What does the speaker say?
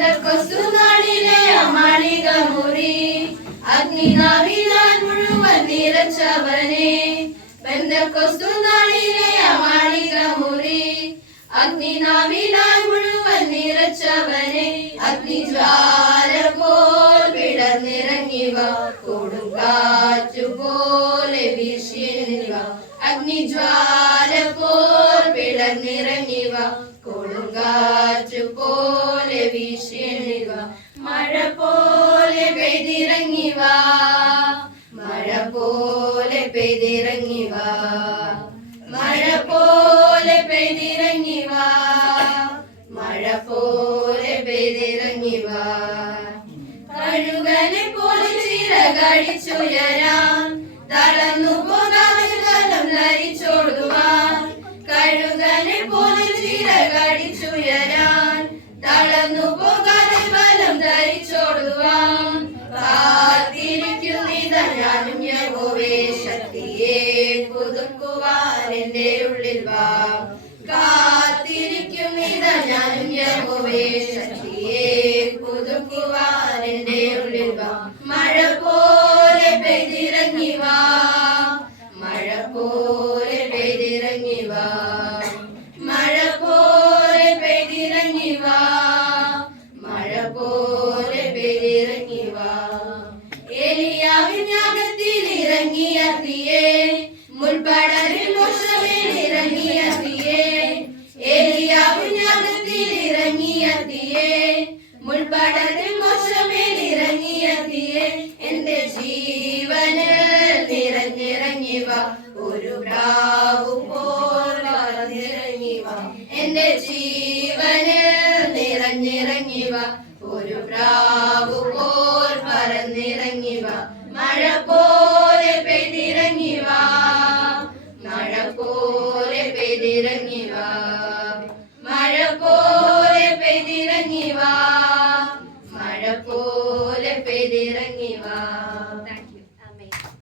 പെന്തക്കോസ്തുനാളിലെ അമാളിക മുറി അഗ്നിനാവിനാൽ മുഴുവൻ നിറച്ചവനെ. പെന്തക്കോസ്തുനാളിലെ അമാളിക മുറി അഗ്നിനാവിനാൽ മുഴുവൻ നിറച്ചവനെ. അഗ്നിജ്വാല പോൽ വിടർന്നിറങ്ങിവ, കൊടുങ്കാറ്റുപോലെ വീശിനിവ. അഗ്നിജ്വാല പോൽ വിടർന്നിറങ്ങിവ, കൊടുങ്കാറ്റുപോലെ വീശിനിവ. മഴ പോലെ പെയ്തിറങ്ങിവ, മഴ പോലെ പെയ്തിറങ്ങിവ, മഴ പോലെ പെയ്തിറങ്ങിവ, മഴ പോലെ പെയ്തിറങ്ങിവ. കഴുകനെ പോലെ ചിറകടിച്ചുയരാൻ, തളർന്നു പോകാതെ കലം ധരിച്ചോടുവാൻ. കഴുകനെ പോലെ ചിറകടിച്ചുയരാൻ, തളർന്നു പോകാതെ ബലം ധരിച്ചോടുവാൻ. കാത്തിരിക്കുന്നിതാ ഞാനും യഹോവേ, ശക്തിയെ പുതുക്കുവാൻ എന്റെ ഉള്ളിൽ വാ. കാത്തിരിക്കുന്നിതാ ഞാനും യഹോവേ, ശക്തിയെ പുതുക്കുവാൻ എന്റെ ഉള്ളിൽ വാ. മഴ പോലെ പെയ്തിറങ്ങി വാ, മഴ പോലെ പെയ്തിറങ്ങി വാ, മഴ പോലെ പെയ്തിറങ്ങി വാ, മഴ പോലെ പെയ്തിറങ്ങി വാ. ഏലിയാവിൻ യാഗത്തിൽ ഇറങ്ങിയ തീയേ, മുൾപടരിൽ മോശമേൽ ഇറങ്ങിയ തീയേ. ഏലിയാവിൻ യാഗത്തിൽ ഇറങ്ങിയ തീയേ, മുൾപടരിൽ മോശമേൽ ഇറങ്ങിയ തീയേ. എന്റെ ജീവനിൽ നിറഞ്ഞിറങ്ങി വാ, ഒരു പ്രാവു പോൽ പറന്നിറങ്ങി വാ. എന്റെ ജീവനിൽ നിറഞ്ഞിറങ്ങി വാ, ഒരു പ്രാവു പോൽ പറന്നിറങ്ങി വാ. മഴ പോ